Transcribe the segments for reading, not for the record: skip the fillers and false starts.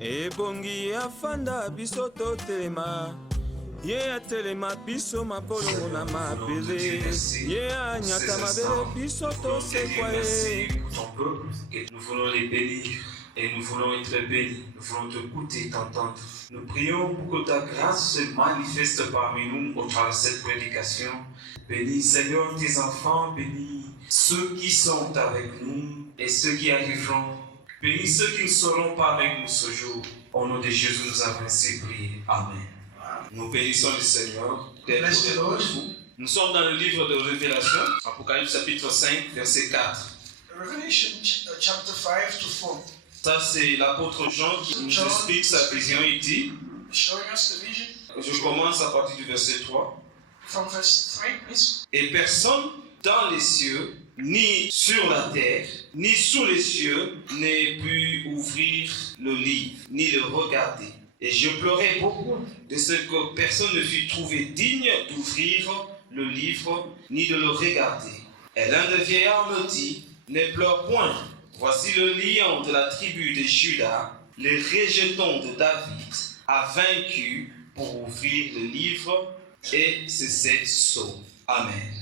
Ebongi afanda biso totelema. Ye atelema biso mabolongo na mabele. Ye anyata mabele biso tosekwaye. Ton peuple, et nous voulons les bénir. Et nous voulons être bénis, nous voulons te goûter, t'entendre. Nous prions pour que ta grâce se manifeste parmi nous au travers de cette prédication. Bénis, Seigneur, tes enfants, bénis ceux qui sont avec nous et ceux qui arriveront. Bénis ceux qui ne seront pas avec nous ce jour. Au nom de Jésus, nous avons ainsi prié. Amen. Nous bénissons le Seigneur d'être avec vous. Nous sommes dans le livre de Révélation, Apocalypse chapitre 5, verset 4. Revelation chapter 5 to 4. Ça, c'est l'apôtre Jean qui nous explique sa vision. Il dit, Showing us the vision. je commence à partir du verset 3. From verse 3, please. Et personne dans les cieux, ni sur la terre, ni sous les cieux, n'ait pu ouvrir le livre, ni le regarder. Et je pleurais beaucoup de ce que personne ne fut trouvé digne d'ouvrir le livre, ni de le regarder. Et l'un des vieillards me dit, ne pleure point. Voici le lion de la tribu de Juda, le rejeton de David, a vaincu pour ouvrir le livre et ses 7 sceaux. Amen.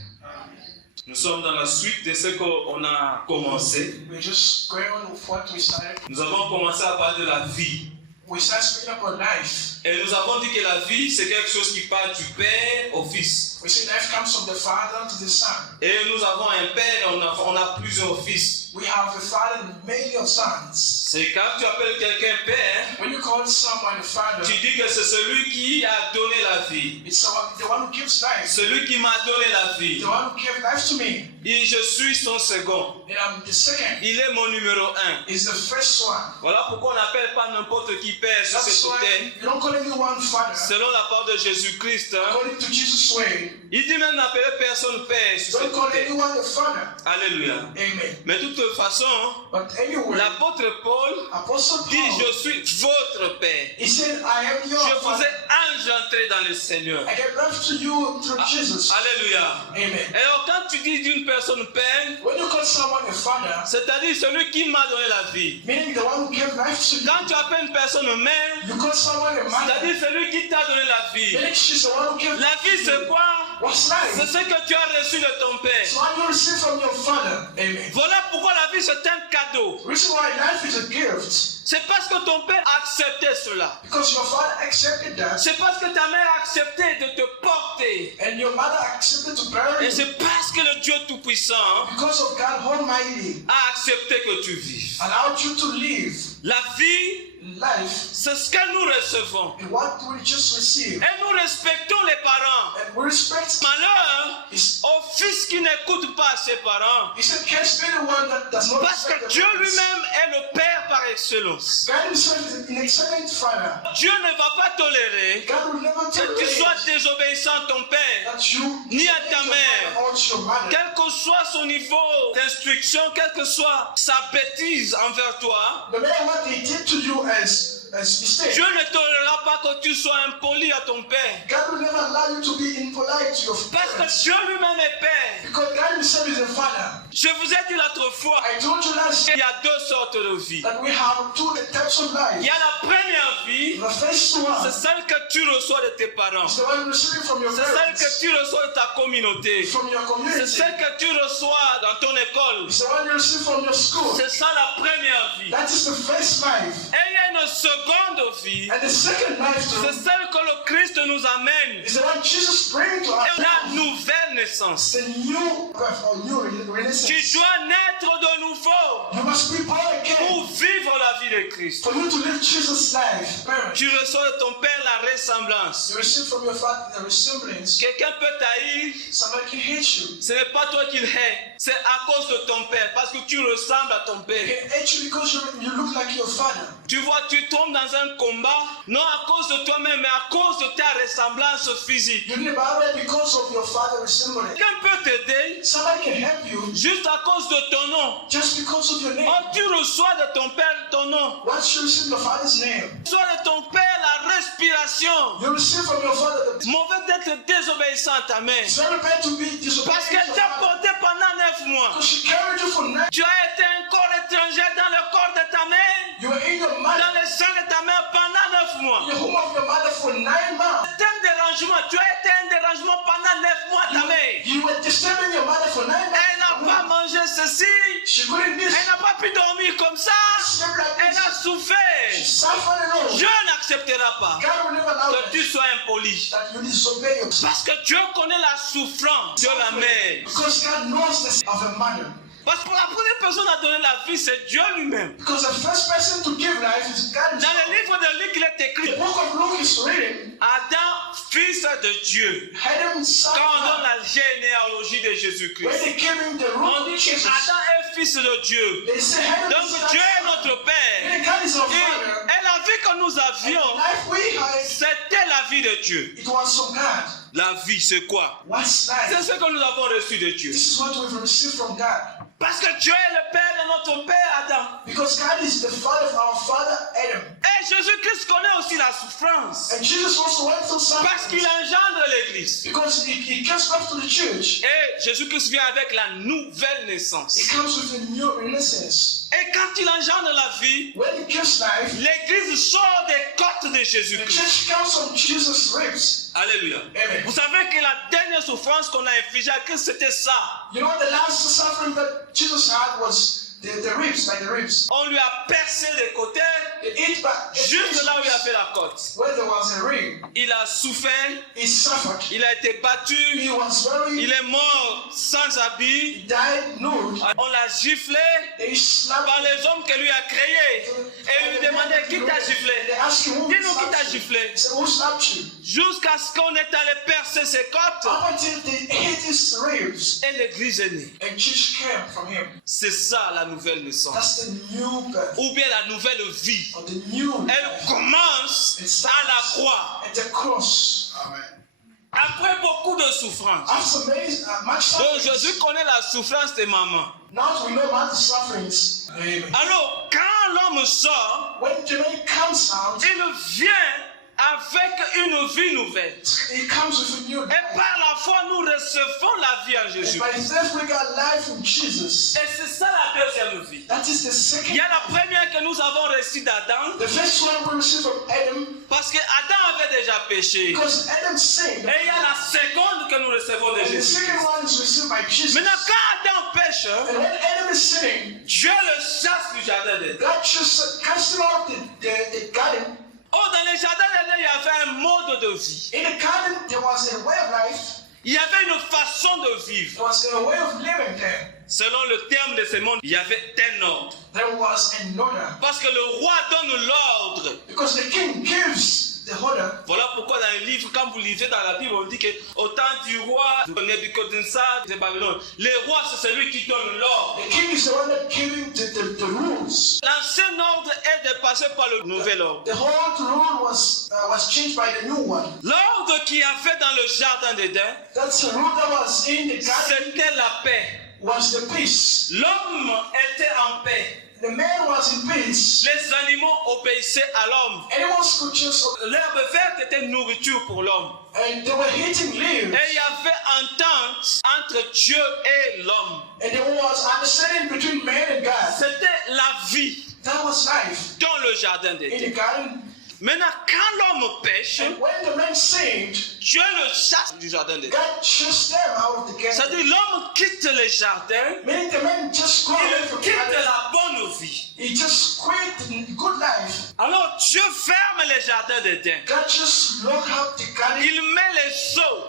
Nous sommes dans la suite de ce qu'on a commencé. We're just going on with what we started. Nous avons commencé à parler de la vie. We started speaking about life. Et nous avons dit que la vie, c'est quelque chose qui part du Père au Fils. We say life comes from the Father to the Son. Et nous avons un Père et on a plusieurs fils. We have a father and many of sons. C'est quand tu appelles quelqu'un Père, When you call someone a father, tu dis que c'est celui qui a donné la vie. it's the one who gives life. Celui qui m'a donné la vie. The one who gave life to me. Et je suis son second. And I'm the second. Il est mon numéro 1. Is the first one. Voilà pourquoi on n'appelle pas n'importe qui Père sur That's cette why terre. you don't call anyone father. Selon la parole de Jésus-Christ, According to Jesus' way. il dit même n'appeler personne Père sur Don't cette call terre. anyone a father. Alléluia. Amen. Mais de toute façon, But anyway, l'apôtre Paul Apostle dit, Paul, je suis votre Père. he said, I am your Je vous father. ai engendré dans le Seigneur. I gave birth to you through Jesus. Alléluia. Amen. Et alors quand tu dis d'une personne Père, When you call someone a father, c'est-à-dire celui qui m'a donné la vie. meaning the one who gave life to you, Quand tu appelles une personne mère, you call someone a mother, c'est-à-dire celui qui t'a donné la vie. meaning she's the one who gave La vie c'est quoi? What's C'est life? ce que tu as reçu de ton Père. It's what you receive from your father. Amen. Voilà pourquoi la vie c'est un cadeau. The reason why life is a gift, C'est parce que ton Père a accepté cela. because your father accepted that, C'est parce que ta mère a accepté de te porter. and your mother accepted to bury Et you, c'est parce que le Dieu Tout-Puissant because of God Almighty a accepté que tu vives. allowed you to live La vie, life c'est ce que nous recevons. in what we just received. Et nous respectons les parents. And we respect Malheur is au fils qui n'écoute pas ses parents. he said, can't be the one that does not Parce respect que the Dieu parents. lui-même est le Père par excellence. God himself is an excellent father. Dieu ne va pas tolérer God will never que tu tolerate sois désobéissant à ton Père, that you ni à ta mère. or to your mother. Quel que soit son niveau d'instruction, quelle que soit sa bêtise envers toi, No matter what they did to you as mistake, Dieu ne tolérera pas que tu sois impoli à ton Père. God will never allow you to be impolite to your Parce que parents. Dieu lui-même est Père. Because God himself is a father. Je vous ai dit l'autre fois, I told you last il year y a deux sortes de vie. that we have two types of Il life. y a la première vie, The first c'est one celle que tu reçois de tes parents. is the one receiving from your C'est celle parents, que tu reçois de ta communauté. from your C'est community. celle que tu reçois dans ton école. It's the one you receive from your school. C'est ça la première vie. That is the first life. Et il y a une seconde vie. And the second life C'est too celle que le Christ nous amène. is the one Jesus brings to us. La nouvelle naissance. The new birth or new renaissance. Tu dois naître de nouveau You must be born again pour vivre la vie de Christ. for you to live Jesus' life. Parents, Tu reçois de ton Père la ressemblance. you receive from your father the resemblance. Quelqu'un peut t'haïr, Somebody can hate you. ce n'est pas toi qui le hais, c'est à cause de ton Père, parce que tu ressembles à ton They Père. can hate you because you look like your father. Tu vois, tu tombes dans un combat, non à cause de toi-même, mais à cause de ta ressemblance physique. You need Bible because of your father resemblance. Quelqu'un peut t'aider Somebody can help you juste à cause de ton nom. just because of your name. Oh, tu reçois de ton Père ton nom. Once you receive your father's name, Tu reçois de ton Père la respiration. you receive from your father the Mauvais d'être désobéissant à ta mère. it's very bad to be Parce disobedient qu'elle to t'a your father. porté pendant 9 mois. Because she carried you for 9. Tu as été un corps étranger dans le corps de ta mère, You were in your mother, dans le sein de ta mère. mois. in the home of your mother for 9 months. C'est un dérangement. Tu as été un dérangement pendant 9 mois, ta mère. You were disturbing your mother for 9 months. Elle n'a pas mangé ceci. She couldn't eat. Elle n'a pas pu dormir comme ça. Slept like Elle a this. She souffert. suffered alone. Dieu n'acceptera pas God will never allow que tu that. sois impoli. That you disobey your Parce que Dieu connaît la souffrance de la mère. Because God knows this of a mother. Parce que la première personne à donner la vie, c'est Dieu lui-même. Because the first person to give life is God. Dans le livre de Luc, il est écrit The book of Luke is written. Adam, fils de Dieu. Adam son Quand on donne God. la généalogie de When Jésus-Christ, they gave him the on root dit of que Jesus, Adam est fils de Dieu. they say Adam Donc is Dieu est son. notre Père. And God is our Et, Father. et la vie que nous And avions, the life we had, c'était la vie de Dieu. it was from God. La vie, c'est quoi? What's C'est life? ce que nous avons reçu de Dieu. This is what we've received from God. Parce que Dieu est le Père de notre Père Adam. Because God is the father of our father Adam. Et Jésus-Christ connaît aussi la souffrance. And Jesus also went through Parce qu'il suffering. engendre l'Église. Because he comes back to the church. Et Jésus-Christ vient avec la nouvelle naissance. He comes with a new innocence. Et quand il engendre la vie, When he gives life, l'Église sort des côtes de the Jésus-Christ. church comes from Jesus' ribs. Alléluia. Amen. Vous savez que la dernière souffrance qu'on a infligée à Christ, c'était ça. You know, the last suffering that Jesus had was the ribs, like the ribs. On lui a percé les côtés, juste là où il a fait la côte. where there was a rib. Il a souffert, He suffered. il a été battu, He was very. il est mort sans habit, He died nude. on l'a giflé They slapped par les hommes que lui a créés. Et il lui demandait qui t'a They giflé. asked him, who Dis-nous qui t'a slapped you? giflé. He said, who slapped you? Jusqu'à ce qu'on est allé percer ses côtes. Up until they hit his ribs. Et l'église est née. And church came from him. C'est ça la nouvelle naissance. That's the new birth. Ou bien la nouvelle vie. Or the new Elle birth. commence à la croix. At the cross. Amen. Après beaucoup de souffrance. After much Donc suffering. Jésus connaît la souffrance des mamans. Now we know about the sufferings. Amen. Alors, quand l'homme sort, When the man comes out, il vient avec une vie nouvelle. he comes with a new Et life. par la foi, nous recevons la vie en And Jésus. by faith we got life from Jesus. Et c'est ça la deuxième vie. That is the Il second. y a la première que nous avons reçue d'Adam, The first one we received from Adam, parce que Adam avait déjà péché. because Adam sinned. Et il y a la seconde que nous recevons de And the Jésus. second one is received by Jesus. Maintenant, quand Adam pêche, And when Adam is sinning, Dieu le chasse du jardin d'Éden. God just cast him out the garden. Oh, dans le jardin d'Éden, il y avait un mode de vie. In the garden, there was a way of life. Il y avait une façon de vivre. There was a way of living there. Selon le terme de ce monde, il y avait un ordre. There was an order. Parce que le roi donne l'ordre. Because the king gives the order. Voilà pourquoi dans le livre, quand vous lisez dans la Bible, on dit qu'au temps du roi Nebuchadnezzar de Babylone, le roi c'est celui qui donne l'ordre. The king is the one that giving the rules. L'ancien ordre est dépassé par le nouvel ordre. The whole rule was changed by the new one. L'ordre qu'il y avait dans le jardin d'Éden, That's the rule that was in the garden c'était la paix. was the peace. L'homme était en paix. The man was in peace. Les animaux obéissaient à l'homme. Animals could just, L'herbe verte était nourriture pour l'homme. and they were eating leaves. Et il y avait entente entre Dieu et l'homme. And there was understanding between man and God. C'était la vie That was life dans le jardin in d'Éden. the garden. Maintenant, quand l'homme pêche, And when the man sinned, Dieu le chasse du jardin d'Éden. God chased them out of the garden. C'est-à-dire, l'homme quitte le jardin, Meaning the man just go away il from quitte God. la bonne vie. He just quit the good life. Alors, Dieu ferme le jardin d'Éden. God just locked up the garden Il met les seaux.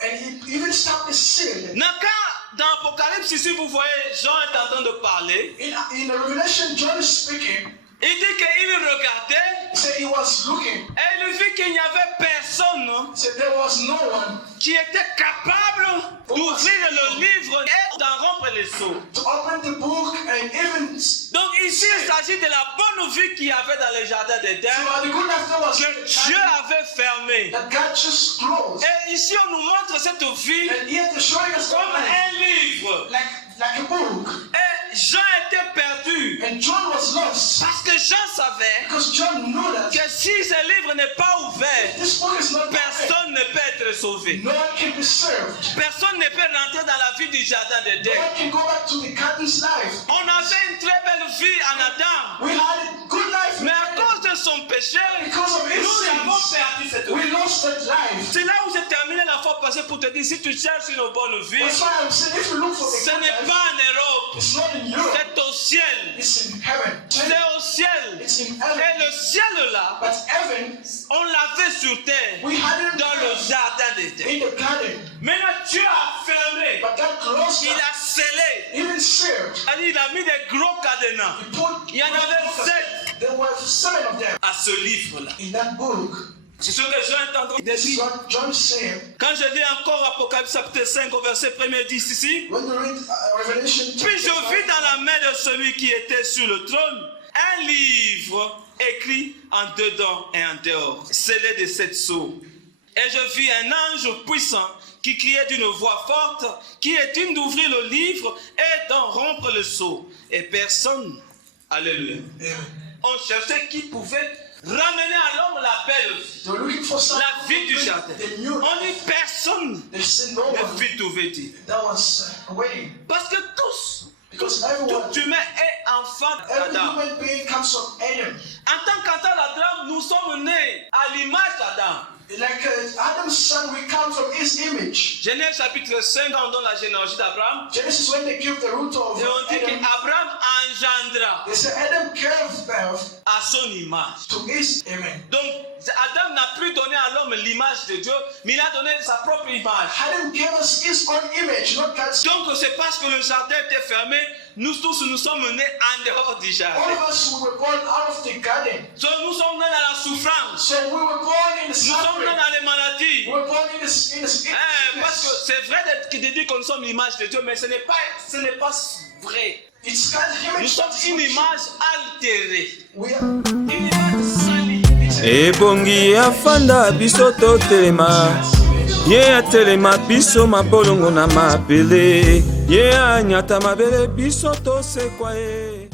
and he even stopped the sin. Quand dans Apocalypse, ici, vous voyez, Jean est en train de parler. In the Revelation, John is speaking. Il dit qu'il regardait He said he was looking. et il vit qu'il n'y avait personne He said there was no one qui était capable d'ouvrir le livre et d'en rompre les seaux. to open the book and even Donc ici, il s'agit de la bonne vie qu'il y avait dans le jardin d'Éden so the good life that was in que the Dieu garden avait fermé. that God just closed. Et ici, on nous montre cette vie And here they're showing us comme life un livre. like a book. Et Jean était perdu And John was lost parce que Jean savait because John knew that que si ce livre n'est pas ouvert, this book is not open. personne ne peut être sauvé. No one can be served. Personne ne peut rentrer dans la vie du jardin No d'Éden. one can go back to the garden's life. On avait une très belle vie en Adam. We had a good life, Mais à cause de son péché, because of his nous bâti cette vie. We lost that life. C'est là où j'ai terminé la fois passée pour te dire, si tu cherches une bonne vie, That's why I'm saying if you look for ce a good n'est life, pas en Europe, it's not in Europe, c'est au ciel. it's in heaven. C'est au ciel. It's in Et heaven. le ciel là, But heaven, on l'avait sur terre, we had it dans le jardin d'Éden. in the garden. Maintenant Dieu a fermé, But that closed il up, a scellé, even sealed. c'est-à-dire il a mis des gros cadenas He put, Il y en avait 7 there were 7 of them à ce livre-là. in that book. C'est ce que Jean entend This is dire. what John said. Quand je lis encore Apocalypse chapitre 5 au verset 1er, dit ici, When you read Revelation puis je chapter vis 5, dans la main de celui qui était sur le trône un livre écrit en dedans et en dehors, scellé de 7 sceaux. Et je vis un ange puissant qui criait d'une voix forte, qui est digne d'ouvrir le livre et d'en rompre le sceau. Et personne, alléluia, on cherchait qui pouvait ramener à l'homme la belle vie, they were looking for someone la vie du jardin. they knew. On dit personne They said no ne one fut trouvé. that was waiting. Parce que tous, Because tout everyone, humain est enfant every d'Adam. human being comes from Adam. En tant qu'enfant d'Adam, nous sommes nés à l'image d'Adam. Like Adam's son, we come from his image. Genèse chapitre 5, on donne la généalogie d'Abraham. Genesis, when they give the root of Et on dit Adam, qu'Abraham engendra they say Adam gave birth à son image. to his image. Donc, Adam n'a plus donné à l'homme l'image de Dieu, mais il a donné sa propre image. Adam gave us his own image, not God's. Donc, c'est parce que le jardin était fermé, nous tous nous sommes nés en dehors du All jardin. of us who were born out of the garden. Donc, nous sommes nés dans la souffrance. So we were born in the Nous sommes nés suffering. dans les maladies. We were born in the Parce que sickness. c'est vrai de dire que nous sommes l'image de Dieu, mais ce n'est pas vrai. It's God's image. Nous sommes une image altérée, We are. une image salie. ebongi afanda biso totelema ye atelema biso mabolongo na mabele ye anyata mabele biso tosekwa ye.